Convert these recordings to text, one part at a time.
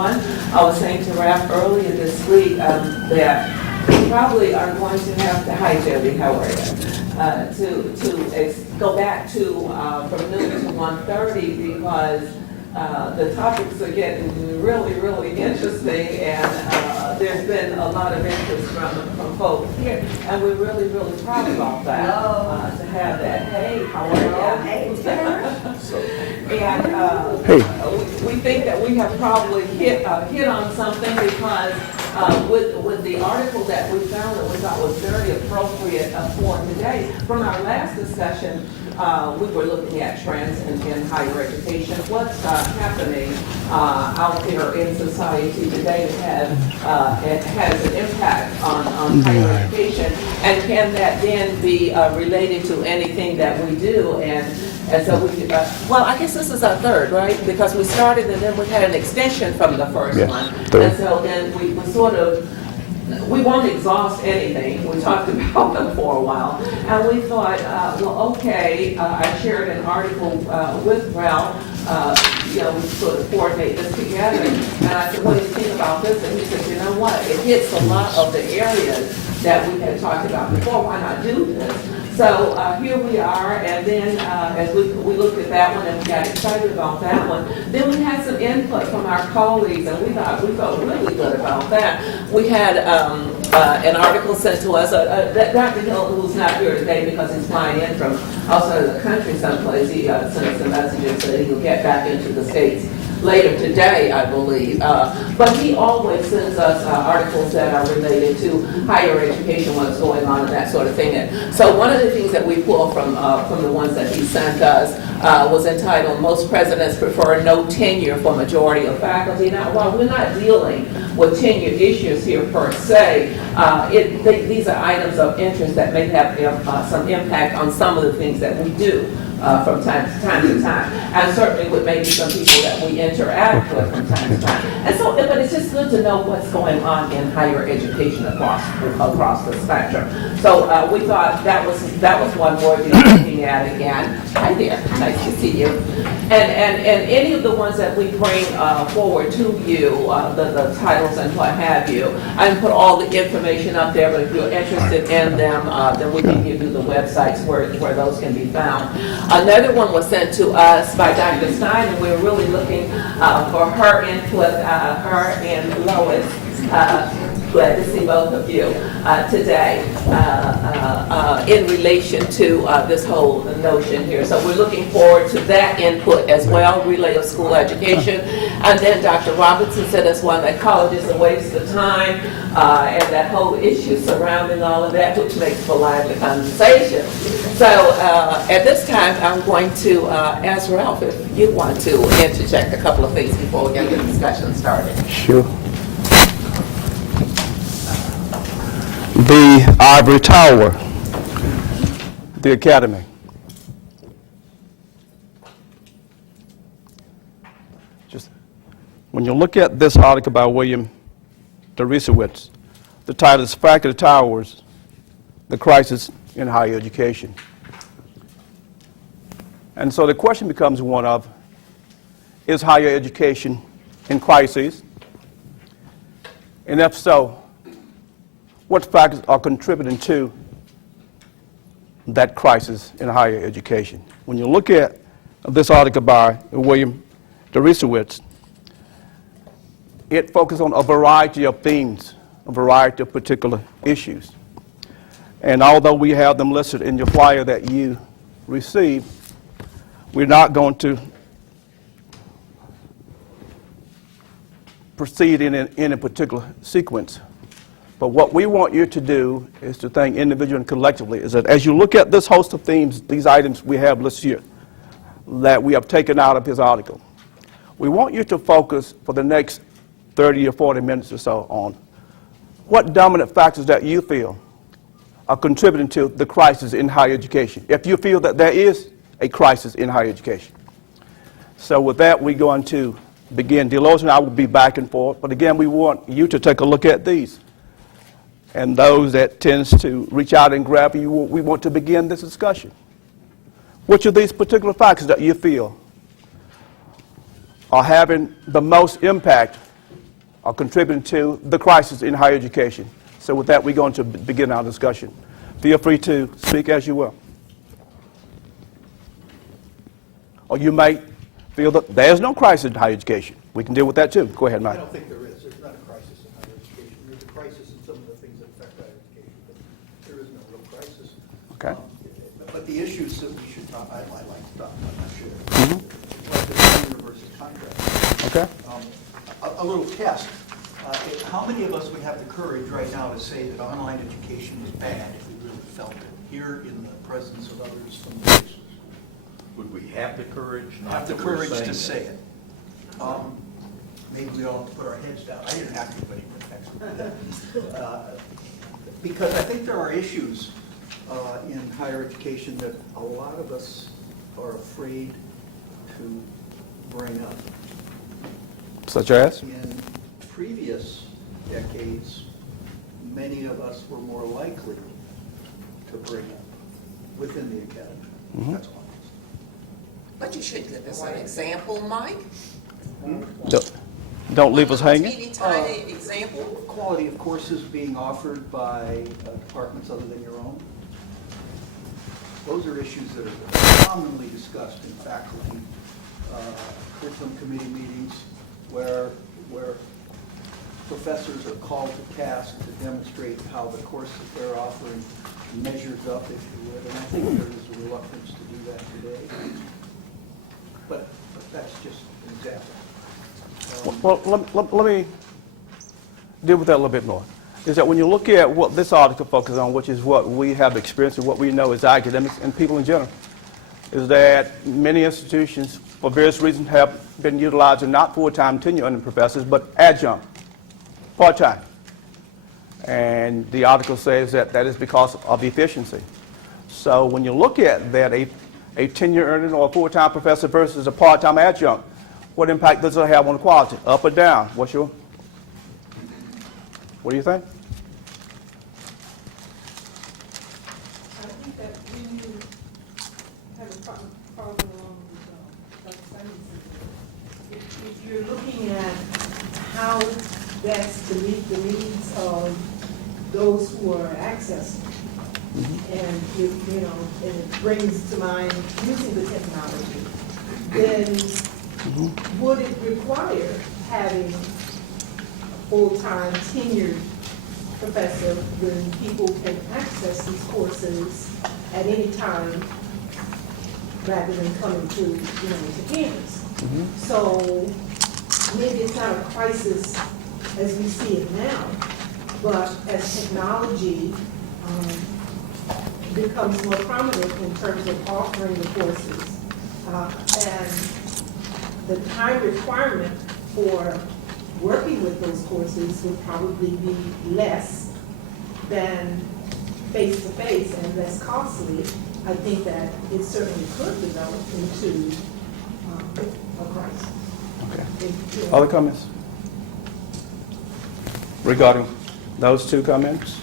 One, I was saying to Ralph earlier this week that we probably are going to have to, hi Jody, how are you? Go back to from noon to 1:30 because the topics are getting really, really interesting, and there's been a lot of interest from folks here, and we're really, really proud about that, to have that. Hey, how are you? Hey, and we think that we have probably hit on something because with the article that we found that we thought was very appropriate for today, from our last discussion, we were looking at trends in higher education. What's happening out there in society today that has an impact on higher education, and can that then be related to anything that we do? And so we, well, I guess this is our third, right? Because we started and then we had an extension from the first one. Third. And so then we sort of, we won't exhaust anything. We talked about them for a while. And we thought, well, okay, I shared an article with Ralph. We sort of coordinate this together. And I said, what do you think about this? And he said, you know what? It hits a lot of the areas that we had talked about before. Why not do this? So here we are, and then as we looked at that one and we got excited about that one, then we had some input from our colleagues, and we felt really good about that. We had an article sent to us, Dr. Hill, who's not here today because he's flying in from outside of the country someplace, he sent us a message and said he'll get back into the States later today, I believe. But he always sends us articles that are related to higher education, what's going on, and that sort of thing. And so one of the things that we pulled from the ones that he sent us was entitled, Most Presidents Prefer No Tenure for Majority of Faculty. Now, while we're not dealing with tenure issues here per se, these are items of interest that may have some impact on some of the things that we do from time to time, and certainly with maybe some people that we interact with from time to time. And so, but it's just good to know what's going on in higher education across the spectrum. So we thought that was one worthy of looking at again. Hi there, nice to see you. And any of the ones that we bring forward to you, the titles and what have you, I can put all the information up there. But if you're interested in them, then we can give you the websites where those can be found. Another one was sent to us by Dr. Stein, and we're really looking for her input, her and Lois. Glad to see both of you today in relation to this whole notion here. So we're looking forward to that input as well, relay of school education. And then Dr. Robinson sent us one that college is a waste of time, and that whole issue surrounding all of that, which makes for lively conversation. So at this time, I'm going to ask Ralph if you want to interject a couple of things before we get the discussion started. Sure. The ivory tower, the academy. Just when you look at this article by William Deresiewicz, the title is Faculty Towers, the Crisis in Higher Education. And so the question becomes one of, is higher education in crisis? And if so, what factors are contributing to that crisis in higher education? When you look at this article by William Deresiewicz, it focuses on a variety of themes, a variety of particular issues. And although we have them listed in your flyer that you received, we're not going to proceed in any particular sequence. But what we want you to do is to think individually and collectively, is that as you look at this host of themes, these items we have listed here, that we have taken out of his article, we want you to focus for the next 30 or 40 minutes or so on what dominant factors that you feel are contributing to the crisis in higher education, if you feel that there is a crisis in higher education. So with that, we're going to begin. Delois and I will be back and forth, but again, we want you to take a look at these. And those that tends to reach out and grab you, we want to begin this discussion. Which of these particular factors that you feel are having the most impact are contributing to the crisis in higher education. So with that, we're going to begin our discussion. Feel free to speak as you will. Or you might feel that there's no crisis in higher education. We can deal with that too. Go ahead, Mike. I don't think there is. There's not a crisis in higher education. There's a crisis in some of the things that affect higher education, but there is no real crisis. Okay. But the issues that we should talk, I'd like to talk about, I'm not sure. Like the tenure versus contract. Okay. A little test. How many of us would have the courage right now to say that online education is bad if we really felt it here in the presence of others from the places? Would we have the courage? Have the courage to say it. Maybe we all have to put our heads down. I didn't have to, but he would text. Because I think there are issues in higher education that a lot of us are afraid to bring up. Such as? In previous decades, many of us were more likely to bring up within the academy. That's all. But you should give us an example, Mike. Don't leave us hanging. Teeny tiny example. Quality of courses being offered by departments other than your own. Those are issues that are commonly discussed in faculty curriculum committee meetings where professors are called to task to demonstrate how the course that they're offering measures up, if you would. And I think there is a reluctance to do that today. But that's just an example. Well, let me deal with that a little bit more. Is that when you look at what this article focuses on, which is what we have experienced and what we know as academics and people in general, is that many institutions, for various reasons, have been utilizing not full-time tenure-earning professors, but adjunct, part-time. And the article says that that is because of efficiency. So when you look at that, a tenure-earning or a full-time professor versus a part-time adjunct, what impact does it have on the quality? Up or down? What do you think? I think that when you have a problem along with if you're looking at how best to meet the needs of those who are accessing, and and it brings to mind using the technology, then would it require having full-time tenured professor when people can access these courses at any time rather than coming to campus? So maybe it's not a crisis as we see it now, but as technology becomes more prominent in terms of offering the courses and the time requirement for working with those courses would probably be less than face-to-face and less costly. I think that it certainly could develop into a crisis. Okay. Other comments? Regarding those two comments?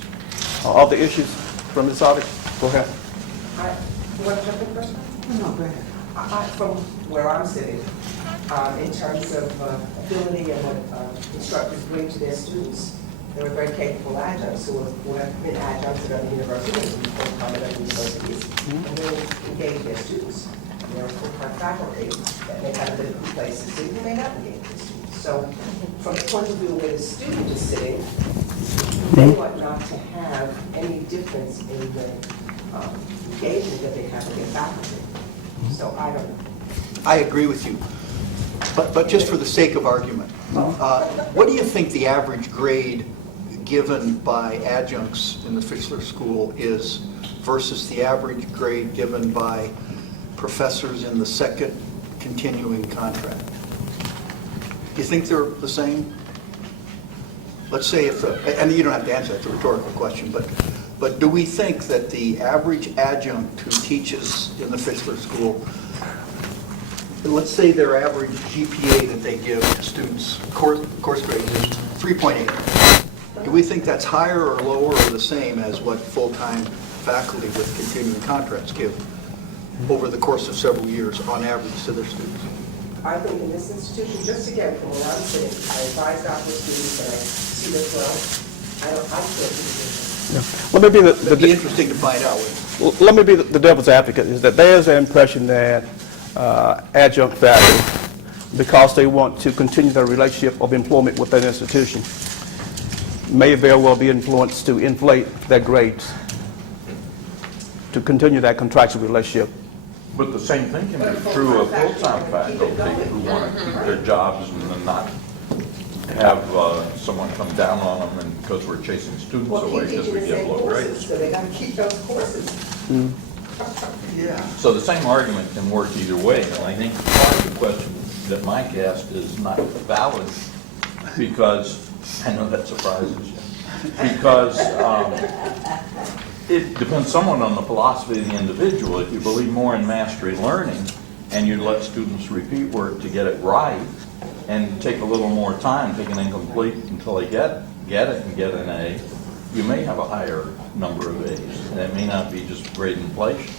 All the issues from this article? Go ahead. You want to jump in first? No, go ahead. From where I'm sitting, in terms of ability and what instructors bring to their students, they were very capable adjuncts who have been adjuncts at other universities and full-time at other universities, and they engage their students. And there are full-time faculty that may have a different place to sit who may not engage their students. So from the point of view where the student is sitting, they want not to have any difference in the engagement that they have with their faculty. So I don't know. I agree with you. But just for the sake of argument, what do you think the average grade given by adjuncts in the Fishler School is versus the average grade given by professors in the second continuing contract? Do you think they're the same? Let's say if, and you don't have to answer that, it's a rhetorical question, but do we think that the average adjunct who teaches in the Fishler School, let's say their average GPA that they give to students, course grade is 3.8. Do we think that's higher or lower or the same as what full-time faculty with continuing contracts give over the course of several years on average to their students? I think in this institution, just again, from where I'm sitting, I advise doctoral students and I see this well, I can't do this. Let me be It'd be interesting to find out. let me be the devil's advocate, is that there's an impression that adjunct faculty, because they want to continue their relationship of employment with that institution, may very well be influenced to inflate their grades, to continue that contractual relationship. But the same thing can be true of full-time faculty who want to keep their jobs and then not have someone come down on them and because we're chasing students Well, away keep because teaching we the get same low courses, grades. so they gotta keep those courses. Yeah. So the same argument can work either way, and I think part of the question that Mike asked is not valid because, I know that surprises you, because it depends somewhat on the philosophy of the individual. If you believe more in mastery learning and you let students repeat work to get it right and take a little more time, take an incomplete until they get it and get an A, you may have a higher number of A's, and it may not be just grade inflation.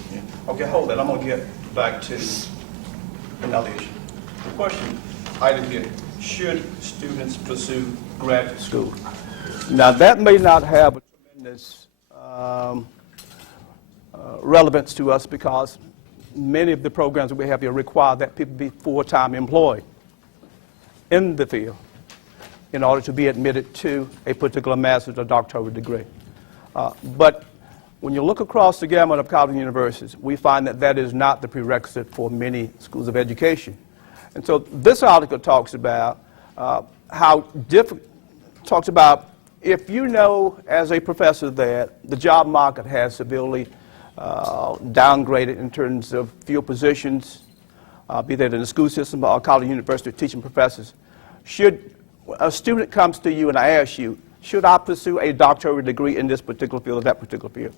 Okay, hold that. I'm going to get back to another issue. The question, item here, should students pursue graduate school? Now, that may not have a tremendous relevance to us because many of the programs that we have here require that people be full-time employed in the field in order to be admitted to a particular master's or doctoral degree. But when you look across the gamut of college and universities, we find that that is not the prerequisite for many schools of education. And so this article talks about talks about if you know as a professor that the job market has severely downgraded in terms of field positions, be that in the school system or college and university teaching professors, should a student comes to you and I ask you, should I pursue a doctoral degree in this particular field or that particular field?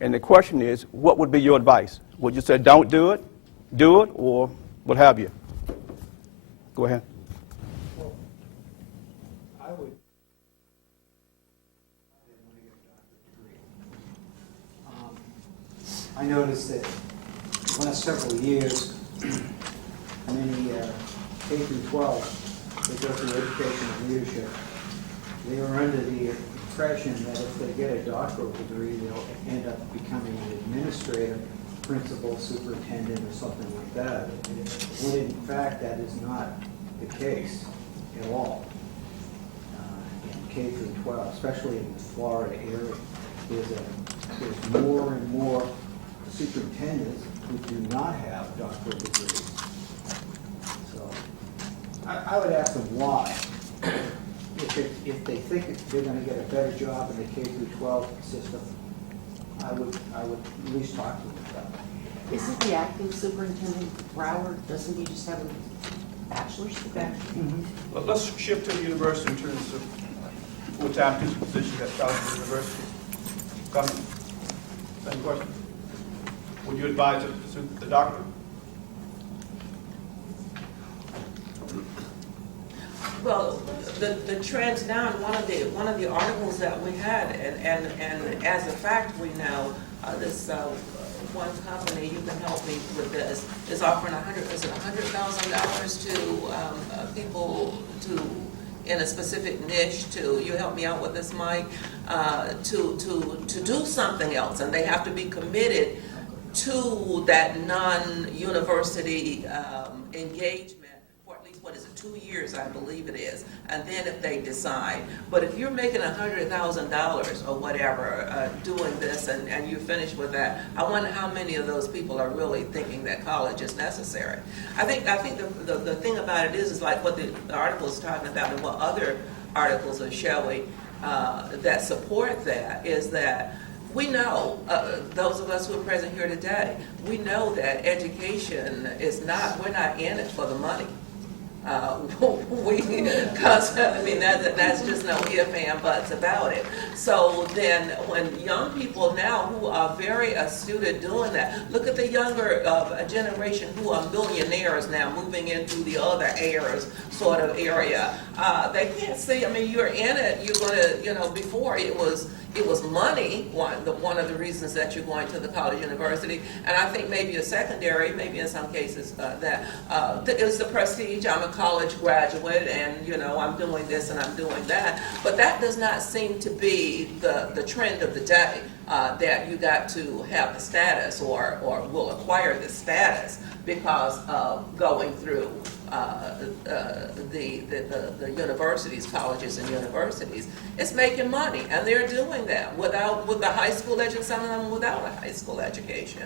And the question is, what would be your advice? Would you say don't do it, or what have you? Go ahead. I would. I noticed that the last several years, many K through 12, they go through education and leadership. They are under the impression that if they get a doctoral degree, they'll end up becoming an administrator, principal, superintendent, or something like that. When in fact, that is not the case at all. In K through 12, especially in the Florida area, there's more and more superintendents who do not have doctoral degrees. So I would ask them why. If they think they're going to get a better job in the K through 12 system, I would at least talk to them about it. Isn't the acting superintendent Broward, doesn't he just have a bachelor's degree? Well, let's shift to the university in terms of full-time teaching positions at college and university. Comment? Same question. Would you advise to pursue the doctorate? Well, the trends now, and one of the articles that we had, and as a fact, we know this one company, you can help me with this, is offering $100,000 to people in a specific niche to, you help me out with this, Mike, to do something else, and they have to be committed to that non-university engagement for at least, 2 years, I believe it is, and then if they decide. But if you're making $100,000 or whatever doing this and you're finished with that, I wonder how many of those people are really thinking that college is necessary. I think the thing about it is like what the article is talking about and what other articles are showing that support that is that we know, those of us who are present here today, we know that education is not, we're not in it for the money. Because, I mean, that's just no if and buts about it. So then when young people now who are very astute at doing that, look at the younger generation who are millionaires now moving into the other heirs sort of area. They can't see, I mean, you're in it, you're going to, before it was it was money, one of the reasons that you're going to the college university. And I think maybe a secondary, maybe in some cases, that is the prestige. I'm a college graduate, and I'm doing this and I'm doing that. But that does not seem to be the trend of the day, that you got to have the status or will acquire the status because of going through the universities, colleges and universities. It's making money, and they're doing that with the high school education, some of them without a high school education.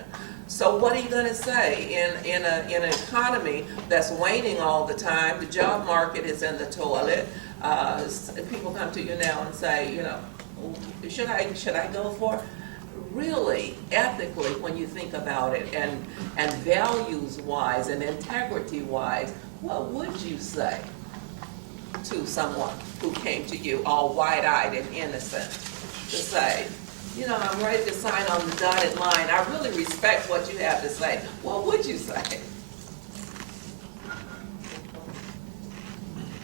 So what are you going to say in an economy that's waning all the time? The job market is in the toilet. People come to you now and say, should I go for it? Really, ethically, when you think about it, and values-wise and integrity-wise, what would you say to someone who came to you all wide-eyed and innocent to say, I'm ready to sign on the dotted line. I really respect what you have to say. What would you say?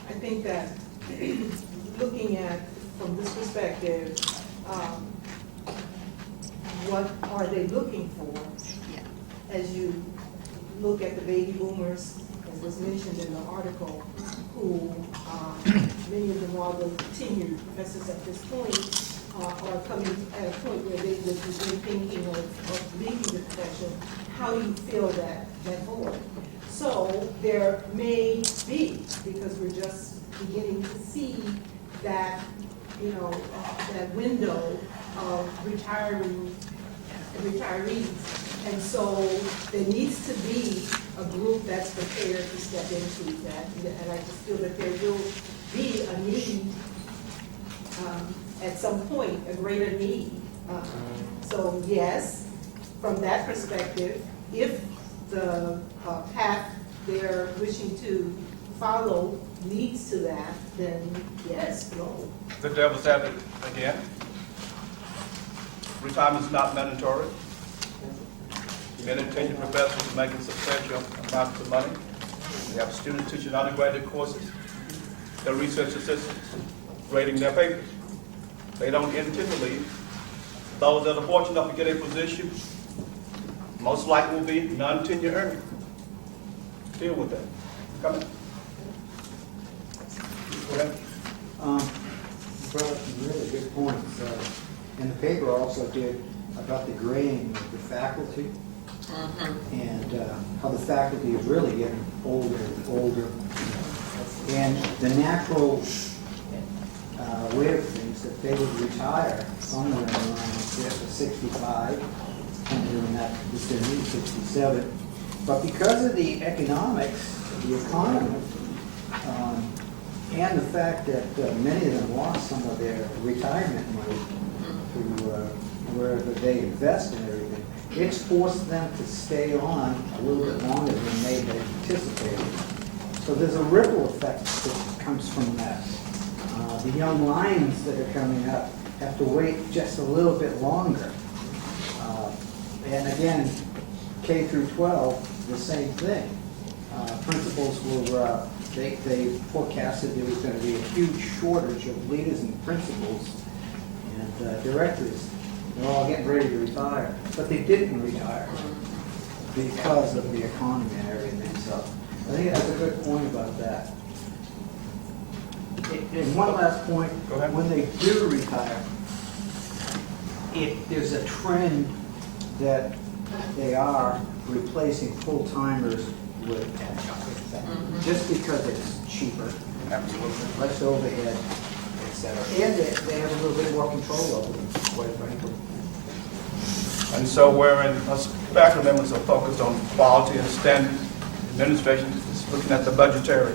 I think that looking at, from this perspective, what are they looking for? As you look at the baby boomers, as was mentioned in the article, who many of them are the tenured professors at this point, are coming at a point where they would begin thinking of leaving the profession. How do you fill that void? So there may be, because we're just beginning to see that, that window of retirees. And so there needs to be a group that's prepared to step into that. And I just feel that there will be a need at some point, a greater need. So yes, from that perspective, if the path they're wishing to follow leads to that, then yes, go. The devil's advocate again. Retirement is not mandatory. Many tenured professors are making substantial amounts of money. We have students teaching undergraduate courses. They're research assistants grading their papers. They don't intend to leave. Those that are fortunate enough to get a position, most likely will be non-tenure earning. Deal with that. Come in. Go ahead. Brought up some really good points. And the paper also did about the grading of the faculty, and how the faculty is really getting older and older. And the natural way of things, that they would retire somewhere around 65, and doing that, this is 67. But because of the economics, the economy, and the fact that many of them lost some of their retirement money to wherever they invest in everything, it's forced them to stay on a little bit longer than they had anticipated. So there's a ripple effect that comes from that. The young lions that are coming up have to wait just a little bit longer. And again, K through 12, the same thing. Principals were, they forecasted there was going to be a huge shortage of leaders and principals and directors. They're all getting ready to retire, but they didn't retire because of the economy and everything. So I think that's a good point about that. And one last point, when they do retire, there's a trend that they are replacing full-timers with adjuncts, just because it's cheaper, less overhead, etc. And they have a little bit more control over them, quite frankly. And so wherein us faculty members are focused on quality and standard, administration is looking at the budgetary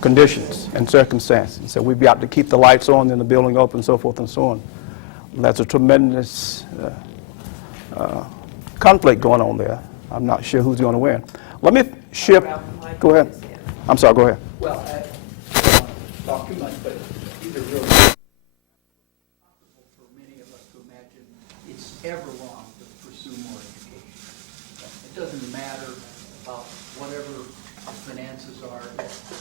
conditions and circumstances. So we've got to keep the lights on and the building open, so forth and so on. That's a tremendous conflict going on there. I'm not sure who's going to win. Let me shift. Go ahead. I'm sorry, go ahead. Well, I don't want to talk too much, but these are really possible for many of us to imagine it's ever wrong to pursue more education. It doesn't matter about whatever finances are.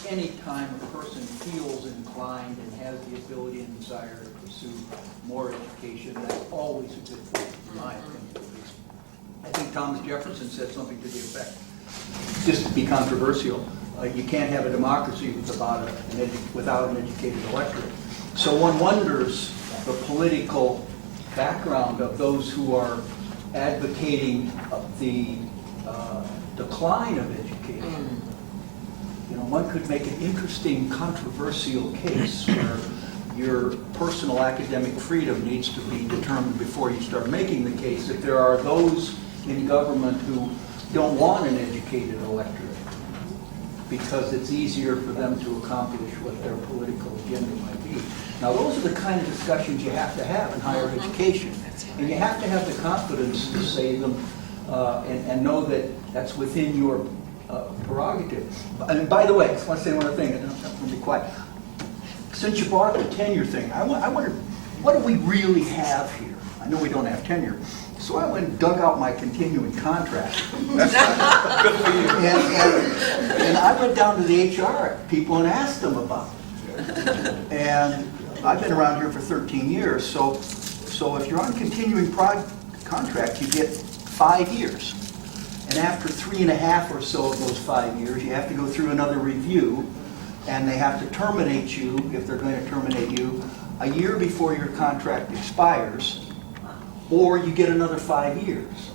Anytime a person feels inclined and has the ability and desire to pursue more education, that's always a good thing, in my opinion at least. I think Thomas Jefferson said something to the effect, just to be controversial, you can't have a democracy without an educated electorate. So one wonders the political background of those who are advocating the decline of education. You know, one could make an interesting controversial case where your personal academic freedom needs to be determined before you start making the case. If there are those in government who don't want an educated electorate because it's easier for them to accomplish what their political agenda might be. Now, those are the kind of discussions you have to have in higher education. And you have to have the confidence to say them and know that that's within your prerogative. And by the way, I just want to say one other thing, and I'm going to be quiet. Since you brought up the tenure thing, I wonder, what do we really have here? I know we don't have tenure. So I went and dug out my continuing contract. Good for you. And I went down to the HR people and asked them about it. And I've been around here for 13 years, so if you're on continuing contract, you get 5 years. And after 3.5 or so of those 5 years, you have to go through another review, and they have to terminate you, if they're going to terminate you, a year before your contract expires, or you get another 5 years.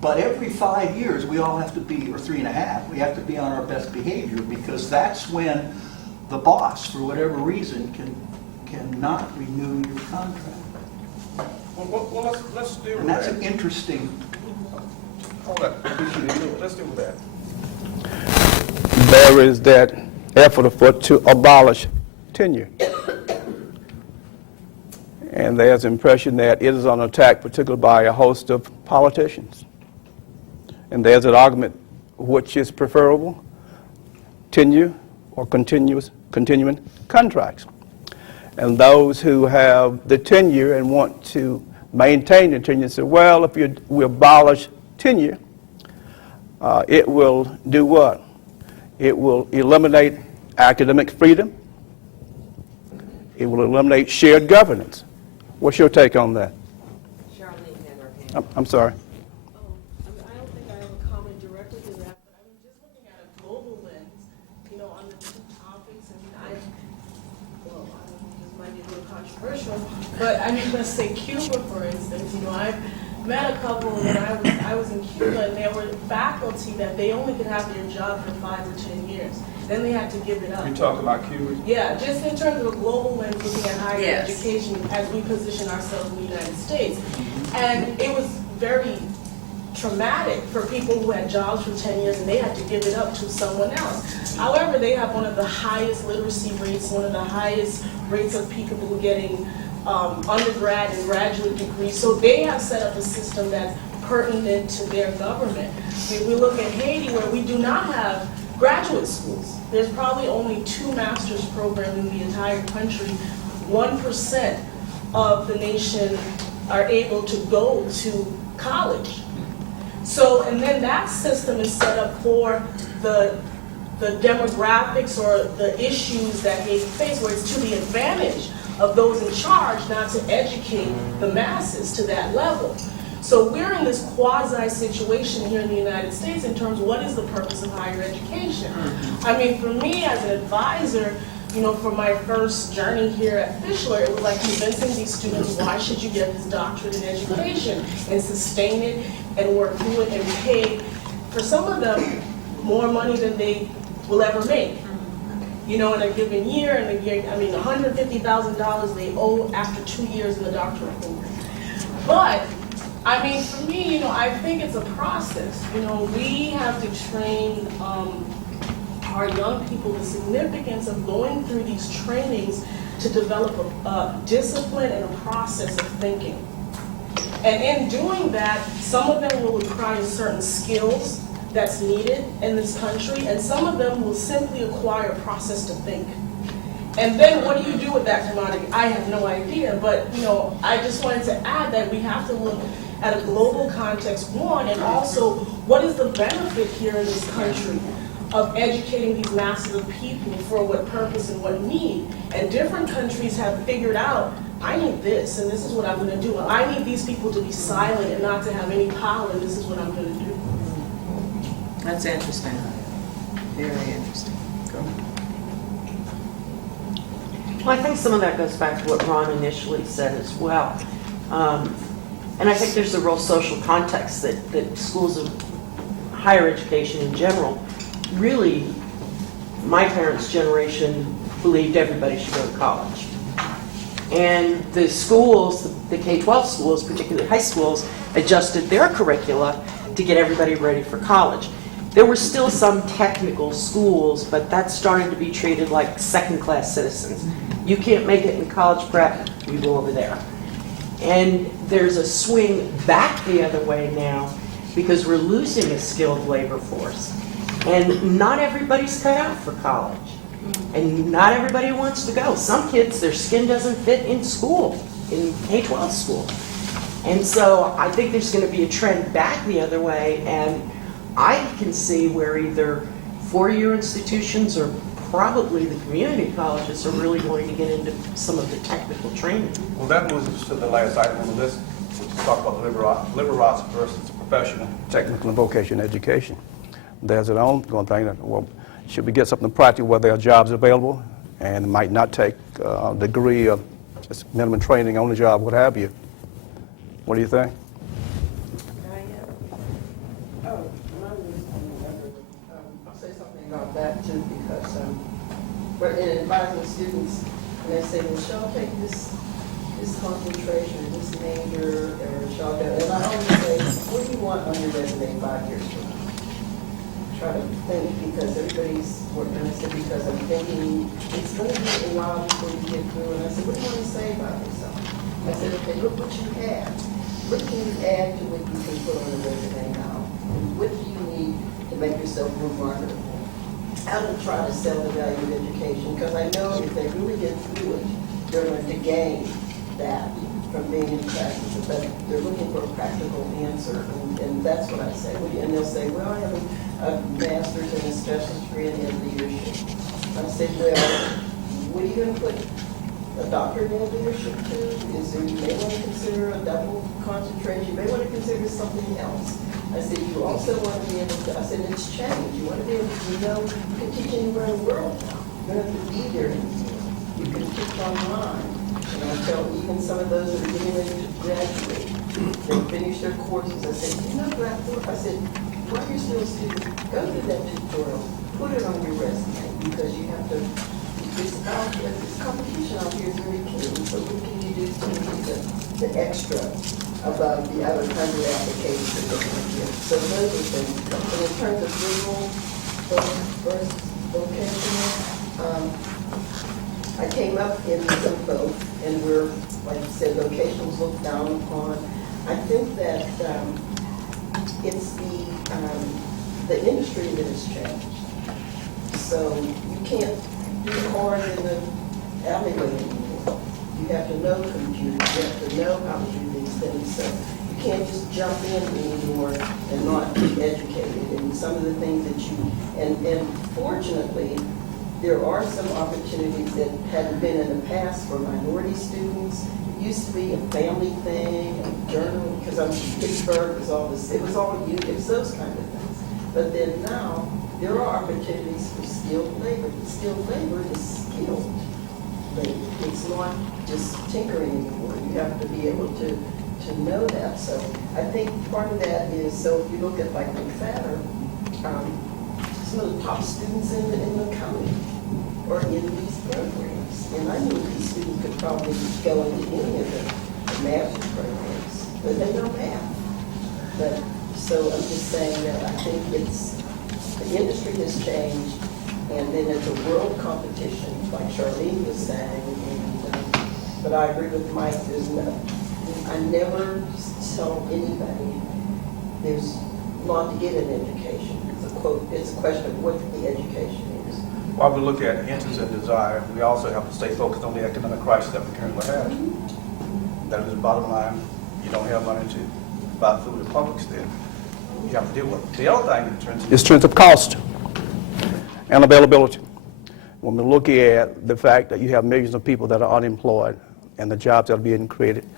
But every 5 years, we all have to be, or 3.5, we have to be on our best behavior, because that's when the boss, for whatever reason, cannot renew your contract. Well, let's deal with And that's that. an interesting. Hold on. Let's deal with that. There is that effort to abolish tenure. And there's an impression that it is on attack, particularly by a host of politicians. And there's an argument which is preferable, tenure or continuing contracts. And those who have the tenure and want to maintain the tenure say, well, if we abolish tenure, it will do what? It will eliminate academic freedom. It will eliminate shared governance. What's your take on that? Charlene had her hand. I'm sorry. I don't think I have a comment directly to that, but I mean, just looking at a global lens, you know, on the two topics, I don't know, this might be a little controversial, but I mean, let's say Cuba, for instance, you know, I've met a couple when I was in Cuba, and there were faculty that they only could have their job for 5 or 10 years. Then they had to give it up. You're talking about Cuba? Yeah, just in terms of a global lens, looking at higher Yes. education as we position ourselves in the United States. And it was very traumatic for people who had jobs for 10 years and they had to give it up to someone else. However, they have one of the highest literacy rates, one of the highest rates of people getting undergrad and graduate degrees. So they have set up a system that's pertinent to their government. If we look at Haiti, where we do not have graduate schools, there's probably only 2 master's programs in the entire country. 1% of the nation are able to go to college. So, and then that system is set up for the demographics or the issues that they face, where it's to the advantage of those in charge not to educate the masses to that level. So we're in this quasi situation here in the United States in terms of what is the purpose of higher education. I mean, for me as an advisor, you know, for my first journey here at Fischler, it was like convincing these students, why should you get this doctorate in education and sustain it and work through it and pay, for some of them, more money than they will ever make. You know, in a given year, I mean, $150,000 they owe after 2 years in the doctorate program. But I mean, for me, you know, I think it's a process. You know, we have to train our young people the significance of going through these trainings to develop a discipline and a process of thinking. And in doing that, some of them will require certain skills that's needed in this country, and some of them will simply acquire a process to think. And then what do you do with that commodity? I have no idea, but you know, I just wanted to add that we have to look at a global context, one, and also what is the benefit here in this country of educating these masses of people for what purpose and what need. And different countries have figured out, I need this, and this is what I'm going to do. I need these people to be silent and not to have any power, and this is what I'm going to do. That's interesting. Very interesting. Well, I think some of that goes back to what Ron initially said as well. And I think there's a real social context that schools of higher education in general, really, my parents' generation believed everybody should go to college. And the schools, the K-12 schools, particularly high schools, adjusted their curricula to get everybody ready for college. There were still some technical schools, but that started to be treated like second-class citizens. You can't make it in college prep, you go over there. And there's a swing back the other way now because we're losing a skilled labor force. And not everybody's cut out for college. And not everybody wants to go. Some kids, their skin doesn't fit in school, in K-12 school. And so I think there's going to be a trend back the other way, and I can see where either four-year institutions or probably the community colleges are really going to get into some of the technical training. Well, that moves us to the last item on the list, which is talk about the liberal arts versus professional, technical, and vocational education. There's an ongoing thing that, well, should we get something practical where there are jobs available and it might not take a degree of just minimum training on the job, what have you? What do you think? I'll say something about that too, because we're in advising students, and they say, well, shall I take this concentration, this major, or shall I go? And I always say, what do you want on your resume 5 years from now? Try to think, because everybody's working. I said, because I'm thinking it's going to be a while before you get through. And I said, what do you want to say about yourself? I said, okay, look what you have. What can you add to what you can put on the resume now? And what do you need to make yourself more marketable? I will try to sell the value of education, because I know if they really get through it, they're going to gain that from being in practice. But they're looking for a practical answer, and that's what I say. And they'll say, well, I have a master's and a specialist degree in leadership. I said, well, what are you going to put a doctorate in leadership to? You may want to consider a double concentration. You may want to consider something else. I said, you also want to be able to, I said, it's change. You want to be able to know, you can teach anywhere in the world now. You don't have to be there anymore. You can teach online. And I tell even some of those that are getting ready to graduate, they finish their courses. I said, you know that? I said, while you're still a student, go to that tutorial, put it on your resume, because you have to, this competition out here is very keen. So what can you do to make the extra above the other 100 applications that they're going to get? So those are things. And in terms of liberal versus vocational, I came up in some both, and we're, like you said, vocationals looked down upon. I think that it's the industry that has changed. So you can't do cars in the alleyway anymore. You have to know computers. You have to know how to do these things. So you can't just jump in anymore and not be educated. And some of the things that you, and fortunately, there are some opportunities that hadn't been in the past for minority students. It used to be a family thing, a journal, because I'm from Pittsburgh, it was all youth, it was those kind of things. But then now, there are opportunities for skilled labor. Skilled labor is skilled labor. It's not just tinkering anymore. You have to be able to know that. So I think part of that is, so if you look at like McFadder, some of the top students in the county are in these programs. And I knew these students could probably go into any of the master's programs, but they know math. But, so I'm just saying that I think the industry has changed, and then it's a world competition, like Charlene was saying. But I agree with Mike, I never tell anybody there's not to get an education. It's a question of what the education is. While we look at interest and desire, we also have to stay focused on the economic crisis that we currently have. That is the bottom line. You don't have money to buy food at Publix, then you have to deal with it. The other thing in terms of cost. and availability. When we look at the fact that you have millions of people that are unemployed and the jobs that are being created,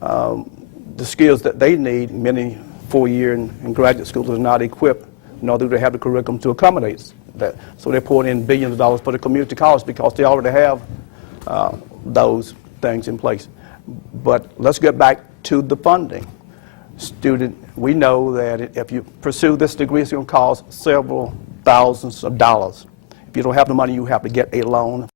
the skills that they need, many four-year and graduate schools are not equipped, nor do they have the curriculum to accommodate that. So they're pouring in billions of dollars for the community college because they already have those things in place. But let's get back to the funding. We know that if you pursue this degree, it's going to cost several thousands of dollars. If you don't have the money, you have to get a loan